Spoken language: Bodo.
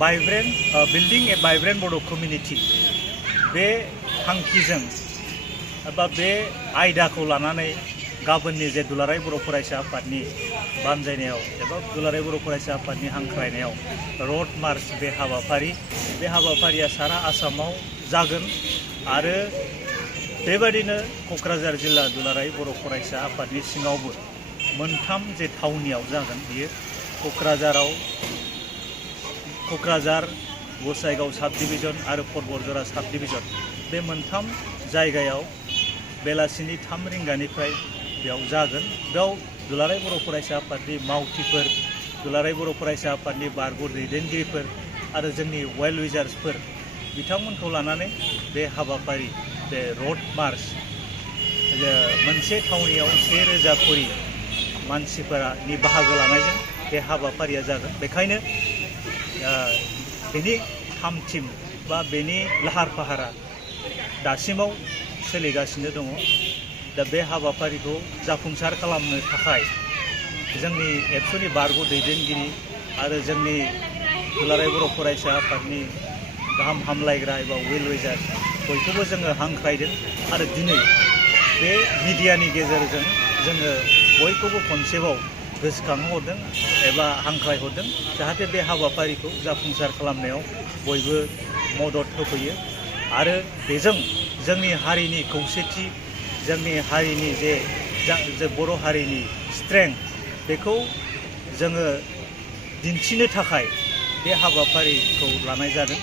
बिल्डिं ए वाइब्रेंट बड' कमिउनिटि बे थांखिजों एबा बे आयदाखौ लानानै गाबोननि जे दुलाराय बर' फरायसा आफादनि बानजायनायाव एबा दुलाराय बर' फरायसा आफादनि हांख्रायनायाव रड मार्च बे हाबाफारिया सारा आसामाव जागोन आरो बेबादिनो क'क्राझार जिल्ला दुलाराय बर' फरायसा आफादनि सिङावबो मोनथाम जे थावनियाव जागोन बियो क'क्राझार गसाइगाव साब डिभिजन आरो फटबरजरा साब डिभिजन बे मोनथाम जायगायाव बेलासिनि 3 रिंगानिफ्राय बेयाव जागोन। बेयाव दुलाराय बर' फरायसा आफादनि मावथिफोर, दुलाराय बर' फरायसा आफादनि बारग' दैदेनगिरिफोर आरो जोंनि वेल विजार्सफोर बिथांमोनखौ लानानै बे हाबाफारि बे रड मार्च मोनसे थावनियाव 1000 खरि मानसिफोरनि बाहागो लानायजों बे हाबाफारिया जागोन। बेखायनो बेनि थामथिम बा बेनि लाहार फाहारा दासिमाव सोलिगासिनो दङ। दा बे हाबाफारिखौ जाफुंसार खालामनो थाखाय जोंनि एबसुनि बारग' दैदेनगिरि आरो जोंनि दुलाराय बर' फरायसा आफादनि गाहाम हामलायग्रा एबा वेल विजार्स बयखौबो जोङो हांख्रायदों आरो दिनै बे मिडियानि गेजेरजों जोङो बयखौबो खनसेबाव गोसोखांहरदों एबा हांख्रायहरदों जाहाथे बे हाबाफारिखौ जाफुंसार खालामनायाव बयबो मदद होफैयो आरो बेजों जोंनि हारिनि खौसेथि, जोंनि हारिनि जे बर' हारिनि स्ट्रेंथ बेखौ जोङो दिन्थिनो थाखाय बे हाबाफारिखौ लानाय जादों।